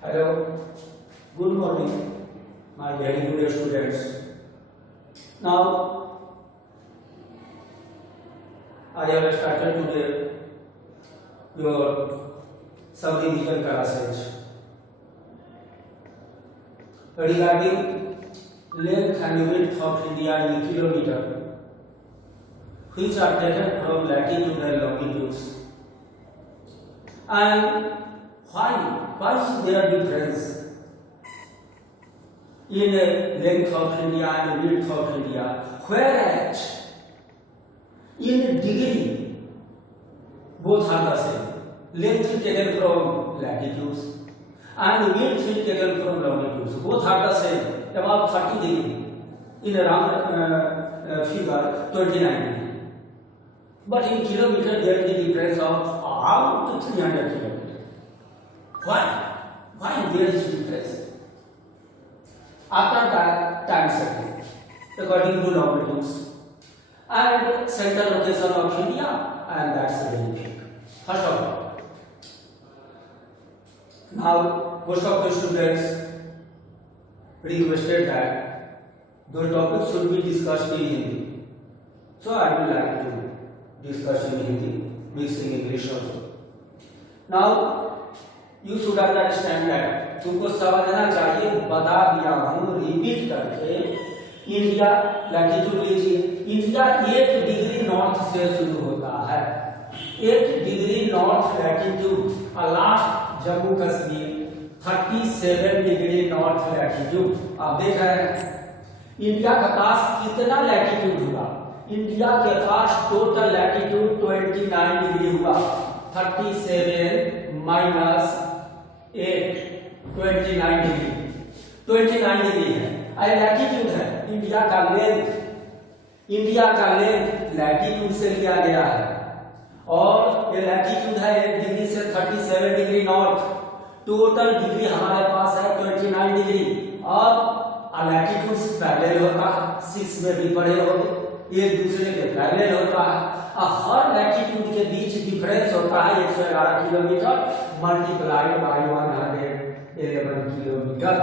Hello, good morning, my very good students. Now, I have started today your subdivision classes regarding length and width of India in kilometer, which are taken from latitude and longitudes, and why is there difference in length of India and width of India, whereas in degree both are the same. Length is taken from latitudes and width is taken from longitudes. Both are the same, about 30 degree in a round figure 29 degree. But in kilometer there is a difference of about 300 kilometers. Why? Why there is difference? After that, time setting according to longitudes and central location of India, and that's the benefit. First of all, now most of the students requested that those topics should be discussed in Hindi, so I would like to discuss in Hindi, mixing English also. Now you should understand that तुमको समझना चाहिए, बता दिया हूँ repeat करके। India latitude लीजिए, India 1 degree north से शुरू होता है, 1 डिग्री नॉर्थ लैटिट्यूड, और last Jammu Kashmir 37 degree north latitude. आप देख रहे हैं इंडिया के पास कितना लैटिट्यूड हुआ? इंडिया के पास टोटल लैटिट्यूड 29 डिग्री हुआ। 37 माइनस 8 29 डिग्री, 29 डिग्री है। और लैटिट्यूड है इंडिया का लेंथ, इंडिया का लेंथ लैटिट्यूड से लिया गया है, और ये लैटिट्यूड है 1 डिग्री से 37 डिग्री नॉर्थ। टोटल डिग्री हमारे पास है 29 डिग्री, और लैटिट्यूड पैरेलल होता है, 6 में भी पढ़े होंगे, एक दूसरे के पैरेलल होता है, और हर लैटिट्यूड के बीच डिफरेंस होता है 111 किलोमीटर मल्टीप्लाइड बाय 111 किलोमीटर।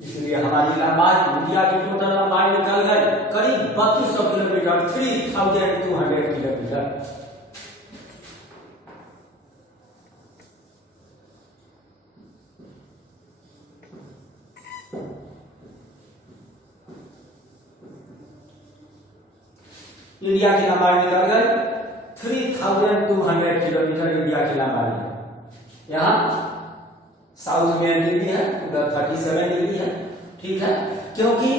इसलिए हमारी लंबाई, इंडिया की टोटल लंबाई निकल गई करीब 3200 किलोमीटर, 3200 किलोमीटर। इंडिया की लंबाई निकल गई 3200 किलोमीटर इंडिया की लंबाई है। यहाँ साउथ में डिग्री है, उधर 37 डिग्री है, ठीक है, क्योंकि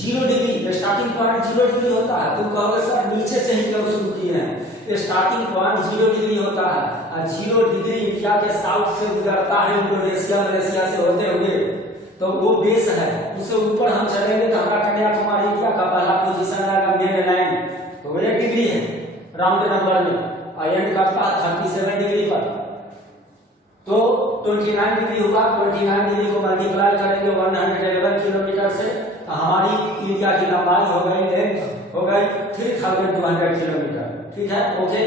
0 डिग्री स्टार्टिंग पॉइंट 0 डिग्री होता है। तुम कहोगे सर नीचे से ही क्यों शुरू किए हैं? स्टार्टिंग पॉइंट 0 डिग्री होता है, और 0 डिग्री इंडिया के साउथ से गुजरता है इंडोनेशिया मलेशिया से होते हुए, तो वो बेस है। उससे ऊपर हम चलेंगे तो हमारा कन्याकुमारी इंडिया का पहला पोजीशन आएगा, मेन लाइन, तो 1 डिग्री है राउंड नंबर में, और एंड करता है 37 डिग्री पर, तो 29 डिग्री हुआ। 29 डिग्री को मल्टीप्लाई करेंगे 111 किलोमीटर से, तो हमारी इंडिया की लंबाई हो गई, लेंथ हो गई 3200 किलोमीटर, ठीक है, ओके।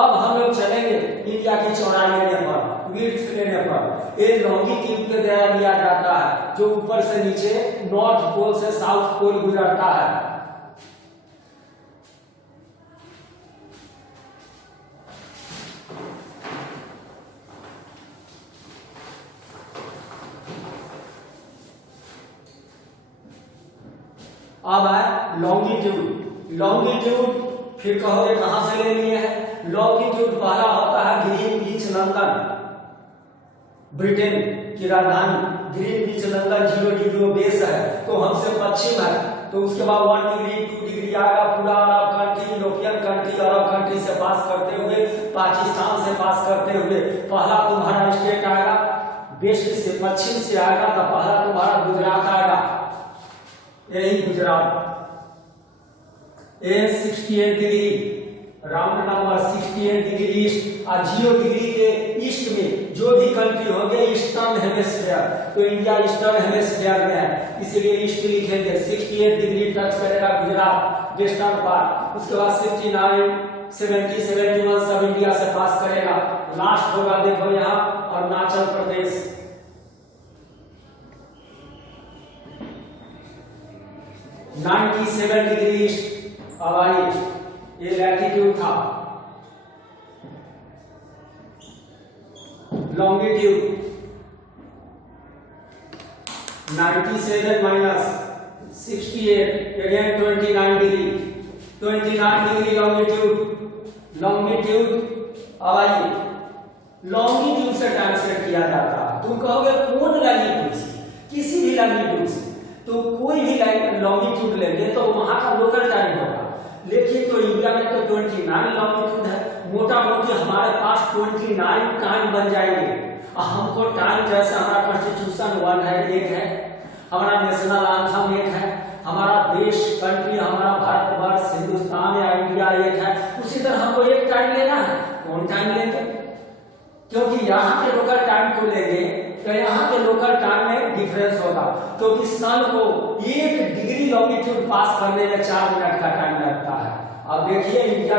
अब हम लोग चलेंगे इंडिया की चौड़ाई लेने पर, विड्थ लेने पर। ये लॉन्गिट्यूड के द्वारा लिया जाता है, जो ऊपर से नीचे नॉर्थ पोल से साउथ पोल गुजरता है। अब है लॉन्गिट्यूड। लॉन्गिट्यूड फिर कहोगे कहां से ले लिए हैं? लॉन्गिट्यूड पहला होता है ग्रीनविच लंदन, ब्रिटेन की राजधानी ग्रीनविच लंदन 0 डिग्री बेस है, तो हमसे पश्चिम है, तो उसके बाद 1 डिग्री 2 डिग्री आएगा। पूरा Arab country, European country, Arab country से पास करते हुए, पाकिस्तान से पास करते हुए पहला तुम्हारा स्टेट आएगा, वेस्ट से पश्चिम से आएगा, तो पहला तुम्हारा गुजरात आएगा, यही Gujarat. 68 degree round number 68 degree east, और 0 डिग्री के ईस्ट में जो भी कंट्री हो गए ईस्टर्न हेमिस्फीयर, तो इंडिया ईस्टर्न हेमिस्फीयर में है, इसलिए ईस्ट लिखेंगे। 68 डिग्री टच करेगा गुजरात वेस्टर्न पार्ट, उसके बाद 69 70 71 सब इंडिया से पास करेगा। लास्ट होगा देखो यहाँ अरुणाचल प्रदेश, 97 डिग्री ईस्ट। अब आइए, ये लैटिट्यूड था, longitude 97 minus 68 again 29 degree, 29 degree longitude. अब आइए, लॉन्गिट्यूड से टाइम सेट किया जाता है। तुम कहोगे कौन लैटिट्यूड से, किसी भी लैटिट्यूड से, तो कोई भी लॉन्गिट्यूड लेंगे तो वहां का लोकल टाइम होगा। लेकिन तो इंडिया में तो 29 लॉन्गिट्यूड है, मोटा मोटी हमारे पास 29 टाइम बन जाएंगे। हमको टाइम जैसे हमारा कॉन्स्टिट्यूशन 1 है, 1 है, हमारा नेशनल एंथम 1 है, हमारा देश कंट्री हमारा भारतवर्ष हिंदुस्तान या इंडिया 1 है, उसी तरह हमको एक टाइम लेना है। कौन टाइम लेंगे? क्योंकि यहाँ के लोकल टाइम को लेंगे तो यहाँ के लोकल टाइम में डिफरेंस होगा, क्योंकि सन को 1 डिग्री लॉन्गिट्यूड पास करने में 4 मिनट का टाइम लगता है। अब देखिए इंडिया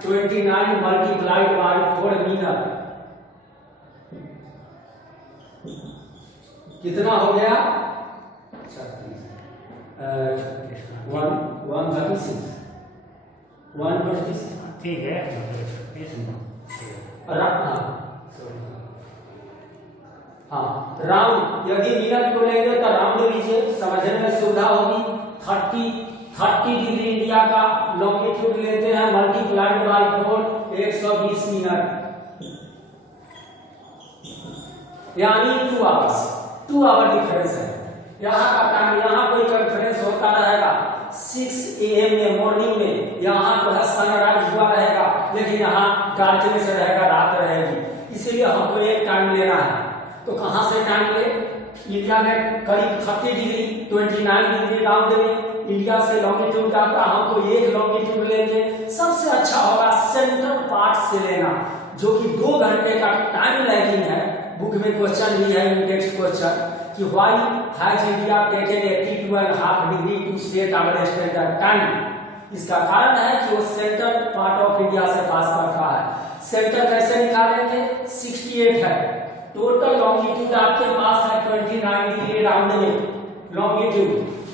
29 मल्टीप्लाइड बाय 4 मिनट कितना हो गया? 136। ठीक है। हाँ, राउंड, यदि मिनट को लेंगे तो राउंड लीजिए, समझने में सुविधा होगी। 30 डिग्री इंडिया का लॉन्गिट्यूड लेते हैं, मल्टीप्लाइड बाय 4, 120 मिनट, यानी 2 आवर डिफरेंस है। यहाँ का टाइम, यहाँ कोई कॉन्फ्रेंस होता रहेगा 6 AM में मॉर्निंग में, यहाँ जो है सनराइज हुआ रहेगा, लेकिन यहाँ डार्कनेस रहेगा, रात रहेगी, इसीलिए हमको एक टाइम लेना है। तो कहाँ से टाइम ले? इंडिया में करीब 30 डिग्री, 29 डिग्री राउंड में इंडिया से लॉन्गिट्यूड आता, हमको एक लॉन्गिट्यूड लेंगे। सबसे अच्छा होगा सेंट्रल पार्ट से लेना, जो कि 2 घंटे का टाइम लैगिंग है। बुक में क्वेश्चन भी है, इंडेक्स क्वेश्चन, कि why has India taken 82.5 degree to set our standard time. इसका कारण है कि वो सेंट्रल पार्ट ऑफ इंडिया से पास करता है। सेंटर कैसे निकालेंगे? 68 है, टोटल लॉन्गिट्यूड आपके पास है 29 डिग्री राउंड में लॉन्गिट्यूड।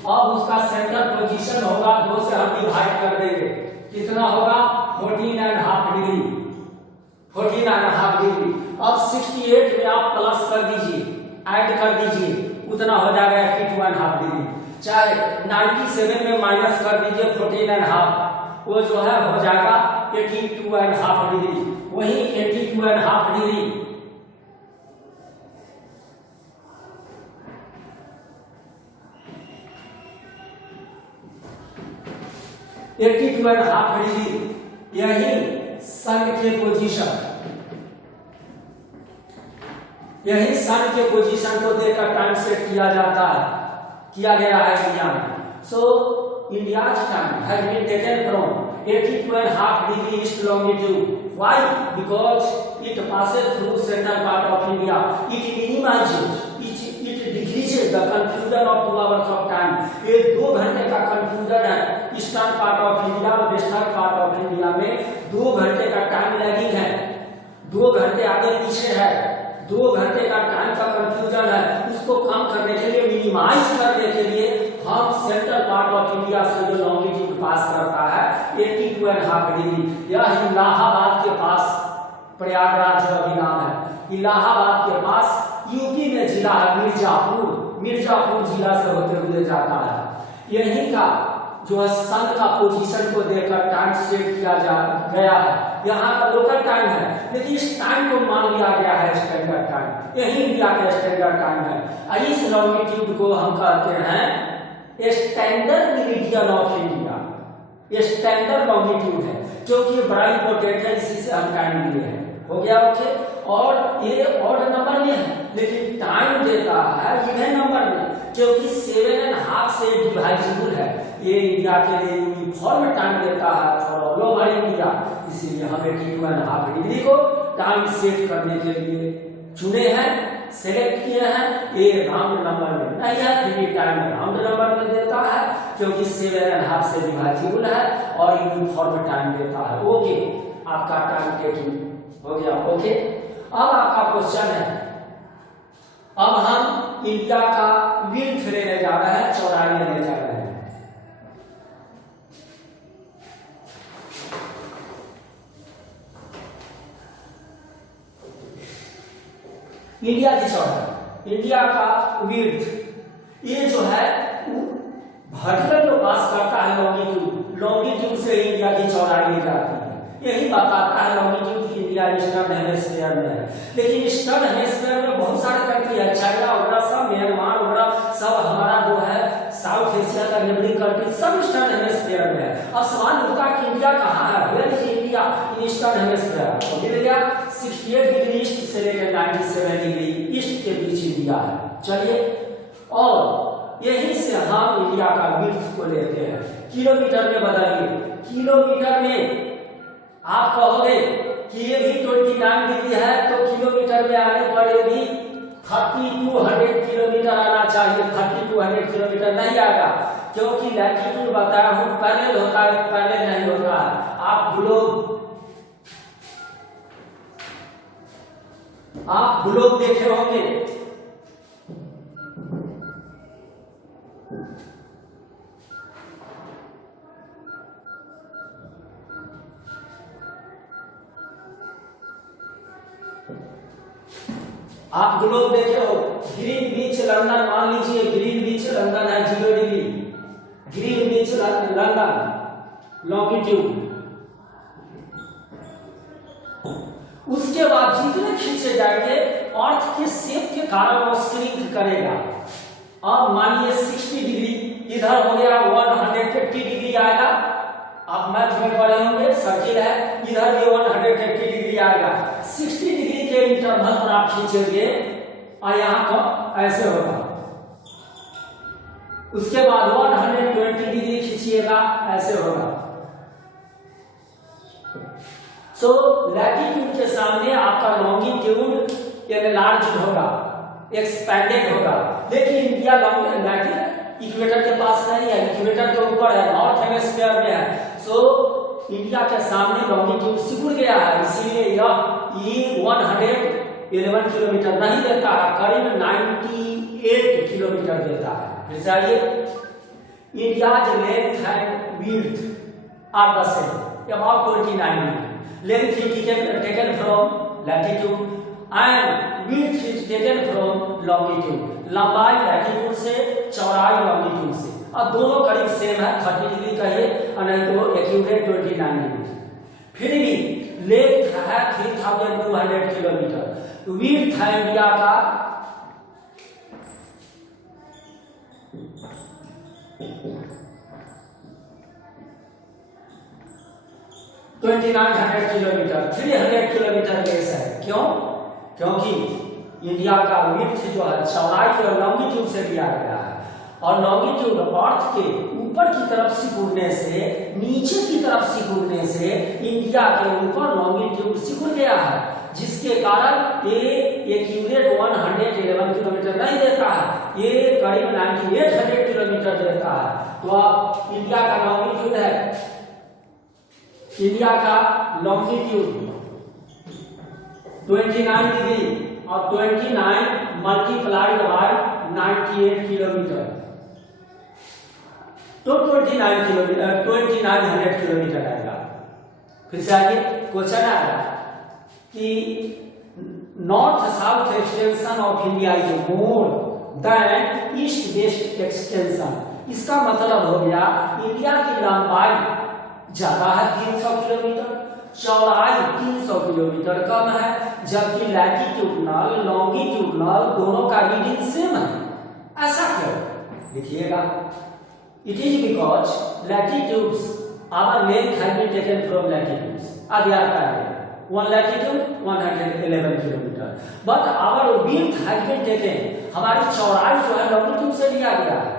अब उसका सेंटर पोजीशन होगा, 2 से हम डिवाइड कर देंगे, कितना होगा? 14.5 डिग्री, 14.5 डिग्री। अब 68 में आप प्लस कर दीजिए, ऐड कर दीजिए, उतना हो जाएगा 82.5 डिग्री। चाहे 97 में माइनस कर दीजिए 14.5, वो जो है हो जाएगा 82.5 डिग्री। वही 82.5 डिग्री 82.5 डिग्री यही सन के पोजीशन, यही सन के पोजीशन को देखकर टाइम सेट किया जाता है, किया गया है इंडिया में। So India's time has been taken from 82.5 degree east longitude. Why? Because it passes through central part of India. It minimizes, it decreases the confusion of 2 hours of time. ये 2 घंटे का कंफ्यूजन है eastern part of India और western part of India में। 2 घंटे का time lagging है, 2 घंटे आगे पीछे है, 2 घंटे का टाइम का कंफ्यूजन है। उसको कम करने के लिए, मिनिमाइज करने के लिए हम सेंट्रल पार्ट ऑफ इंडिया से जो लॉन्गिट्यूड पास करता है 82.5 डिग्री, यह इलाहाबाद के पास, प्रयागराज जो अभी नाम है, इलाहाबाद के पास यूपी में जिला है मिर्जापुर जिला से होते हुए जाता है। यही का जो है सन का पोजीशन को देखकर टाइम सेट किया गया है। यहाँ का लोकल टाइम है, लेकिन इस टाइम को मान लिया गया है स्टैंडर्ड टाइम, यही इंडिया का स्टैंडर्ड टाइम है। और इस लॉन्गिट्यूड को हम कहते हैं स्टैंडर्ड मेरिडियन ऑफ इंडिया। ये स्टैंडर्ड लॉन्गिट्यूड है, क्योंकि बड़ा इंपॉर्टेंट है, इसी से हम टाइम लिए हैं। हो गया ओके। और ये ऑड नंबर में है, लेकिन टाइम देता है इवन नंबर में, क्योंकि 7.5 से डिवाइजिबल है। ये इंडिया के लिए यूनिफॉर्म टाइम देता है फॉर ऑल ओवर इंडिया, इसीलिए हम 82.5 डिग्री को टाइम सेट करने के लिए चुने हैं, सेलेक्ट किए हैं। ये राउंड नंबर में नहीं है, फिर टाइम राउंड नंबर में देता है, क्योंकि 7.5 से डिवाइजिबल है और यूनिफॉर्म टाइम देता है। ओके, आपका टाइम टेकिंग हो गया। ओके, अब आपका क्वेश्चन है, अब हम इंडिया का विड्थ लेने जा रहे हैं, चौड़ाई लेने जा रहे हैं। इंडिया की चौड़ाई, इंडिया का विड्थ, ये जो है वर्टिकल जो पास करता है लॉन्गिट्यूड, लॉन्गिट्यूड से इंडिया की चौड़ाई ली जाती है। यही बताता है लॉन्गिट्यूड की इंडिया ईस्टर्न हेमिस्फीयर में है। लेकिन ईस्टर्न हेमिस्फीयर में बहुत सारे कंट्री है, चाइना वगैरह सब, म्यांमार वगैरह सब, हमारा जो है साउथ एशिया का नेबरिंग कंट्री सब ईस्टर्न हेमिस्फीयर में है। अब सवाल उठता कि इंडिया कहाँ है, where is India in eastern hemisphere? तो मिल गया 68 डिग्री ईस्ट से लेकर 97 डिग्री ईस्ट के बीच इंडिया है। चलिए, और यहीं से हम इंडिया का विड्थ को लेते हैं, किलोमीटर में बदलिए। किलोमीटर में आप कहोगे कि ये भी 29 डिग्री है, तो किलोमीटर में आने पर ये भी 3200 किलोमीटर आना चाहिए। 3200 किलोमीटर नहीं आएगा, क्योंकि लैटिट्यूड बताया हूं पैरेलल होता है, पैरेलल नहीं होता है। आप ग्लोब देखे होंगे, आप ग्लोब देखे हो, ग्रीन बीच लंदन, मान लीजिए ग्रीन बीच लंदन है 0 डिग्री, ग्रीन बीच लंदन लॉन्गिट्यूड। उसके बाद जितने खींचे जाएंगे अर्थ के शेप के कारण वो श्रिंक करेगा। अब मानिए 60 डिग्री इधर हो गया, 180 डिग्री आएगा। आप मैथ में पढ़े होंगे, सर्किल है, इधर भी 180 डिग्री आएगा। 60 डिग्री के इंटरवल पर आप खींचेंगे और यहाँ पर ऐसे होगा। उसके बाद 120 डिग्री खींचिएगा, ऐसे होगा। सो लैटिट्यूड के सामने आपका लॉन्गिट्यूड एनलार्ज होगा, एक्सपैंडेड होगा। लेकिन इंडिया लैटिट्यूड इक्वेटर के पास नहीं है, इक्वेटर के ऊपर है, नॉर्थ हेमिस्फीयर में है। सो इंडिया के सामने लॉन्गिट्यूड सिकुड़ गया है, इसीलिए यह 111 किलोमीटर नहीं देता है, करीब 98 किलोमीटर देता है। फिर से आइए, India's length and width are the same, about 29 length is taken from latitude and width is taken from longitude। लंबाई लैटिट्यूड से, चौड़ाई लॉन्गिट्यूड से। अब दोनों करीब सेम है, 30 डिग्री का है और नहीं तो एक्यूरेट 29 डिग्री। फिर भी लेंथ है 3200 किलोमीटर, विड्थ है इंडिया का 2900 किलोमीटर, 300 किलोमीटर लेस है। क्यों? क्योंकि इंडिया का विड्थ जो है चौड़ाई और लॉन्गिट्यूड से दिया गया है, और लॉन्गिट्यूड अर्थ के ऊपर की तरफ सिकुड़ने से, नीचे की तरफ सिकुड़ने से इंडिया के ऊपर लॉन्गिट्यूड सिकुड़ गया है, जिसके कारण ये एक्यूरेट 111 किलोमीटर नहीं देता है, ये करीब 9800 किलोमीटर देता है। तो अब इंडिया का लॉन्गिट्यूड है, इंडिया का लॉन्गिट्यूड 29 डिग्री और 29 मल्टीप्लाइड बाय 98 किलोमीटर, तो 2900 किलोमीटर आएगा। फिर से आगे क्वेश्चन आएगा कि north south extension of India is more than east west extension. इसका मतलब हो गया इंडिया की लंबाई ज्यादा है 300 किलोमीटर, चौड़ाई 300 किलोमीटर कम है, जबकि लैटिट्यूडनल लॉन्गिट्यूडनल दोनों का रीडिंग सेम है। ऐसा क्यों? देखिएगा, it is because latitudes our length has been taken from latitudes, अब याद करिए 1 latitude 111 kilometre, but our width has been taken, हमारी चौड़ाई जो है लॉन्गिट्यूड से लिया गया है।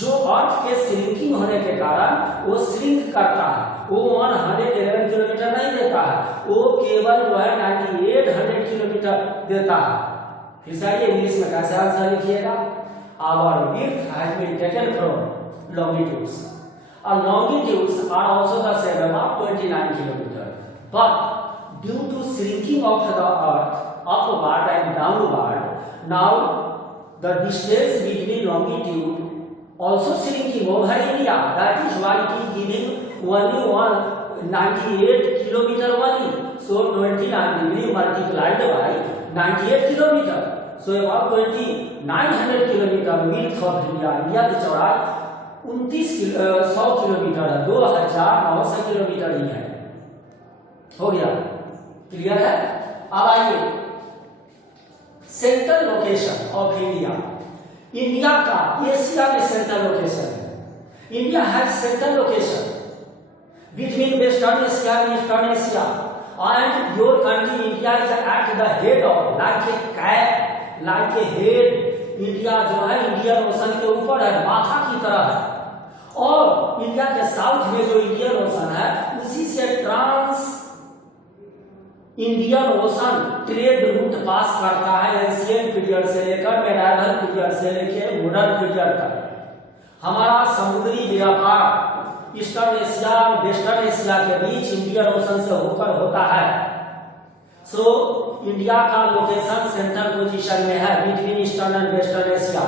जो अर्थ के श्रिंकिंग होने के कारण वो श्रिंक करता है, वो 111 किलोमीटर नहीं देता है, वो केवल जो है 9800 किलोमीटर देता है। फिर से इंग्लिश में कैसे आंसर लिखिएगा, our width has been taken from longitudes और longitudes are also the same about 29 kilometre, but due to shrinking of the earth upward and downward, now the distance between longitude also shrinking over India, that is why it is giving only 198 kilometer only. So 29 degree multiplied by 98 kilometer, so about 2900 kilometre width of India, India की चौड़ाई 100 kilometre है, 2900 kilometre ही है। हो गया, clear है। अब आइए central location of India, India का एशिया में सेंट्रल लोकेशन है। India has central location between western Asia and eastern Asia and your country India is at the head of like A cap, like a head. India जो है Indian ocean के ऊपर है, माथा की तरह है। और इंडिया के साउथ में जो इंडियन ओशन है उसी से trans Indian ocean trade route pass करता है एशियन पीरियड से लेकर मेडाइवल पीरियड से लेकर मॉडर्न पीरियड तक। हमारा समुद्री व्यापार ईस्टर्न एशिया और वेस्टर्न एशिया के बीच इंडियन ओशन से होकर होता है। सो इंडिया का लोकेशन सेंट्रल पोजीशन में है between eastern and western Asia.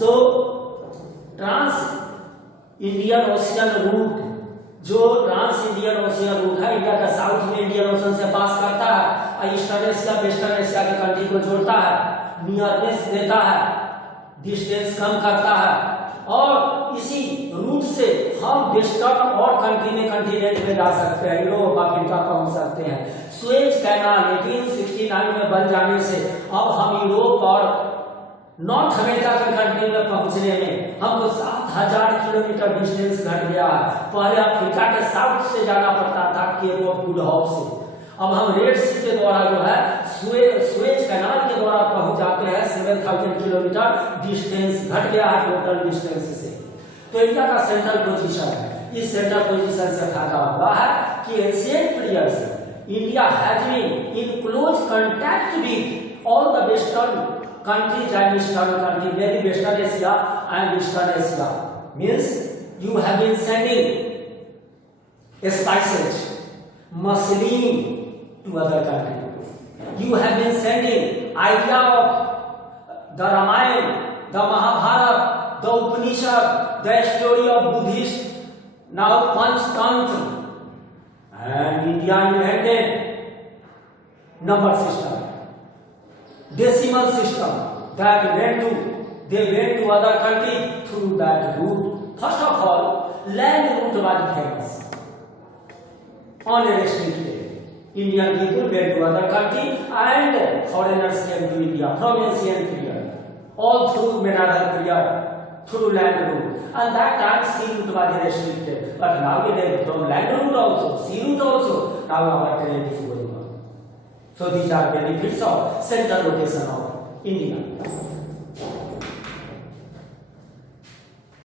So trans Indian Ocean route, जो ट्रांस इंडियन ओशियन रूट है इंडिया का साउथ में इंडियन ओशन से पास करता है, ईस्टर्न एशिया वेस्टर्न एशिया के कंट्री को जोड़ता है, नियरनेस देता है, डिस्टेंस कम करता है। और इसी रूट से हम वेस्टर्न और कंट्री में कंटिनेंट में जा सकते हैं, यूरोप अफ्रीका पहुंच सकते हैं। सुएज कैनाल 1869 में बन जाने से अब हम यूरोप और नॉर्थ अमेरिका के कंट्री में पहुंचने में हमको 7000 किलोमीटर डिस्टेंस घट गया है। पहले अफ्रीका के साउथ से जाना पड़ता था केप ऑफ गुड होप से, अब हम रेड सी के द्वारा जो है सुएज कैनाल के द्वारा पहुंच जाते हैं। 7000 किलोमीटर डिस्टेंस घट गया है टोटल डिस्टेंस से। तो इंडिया का सेंट्रल पोजीशन है, इस सेंट्रल पोजीशन से फायदा हुआ है कि एशियन पीरियड से India has been in close contact with all the western countries and eastern country, very western Asia and eastern Asia. Means you have been sending spices, muslin to other countries. You have been sending idea of the Ramayana, the Mahabharata, the Upanishad, the story of Buddhist, now Panchtantra, and India invented number system, decimal system that they went to other country through that route. First of all, land route was famous, unrestricted. Indian people went to other country and foreigners came to India from ancient period, all through medieval period, through land route. And that time sea route was restricted, but now we have from land route also, sea route also. Now our trade is going on. So these are benefits of central location of India.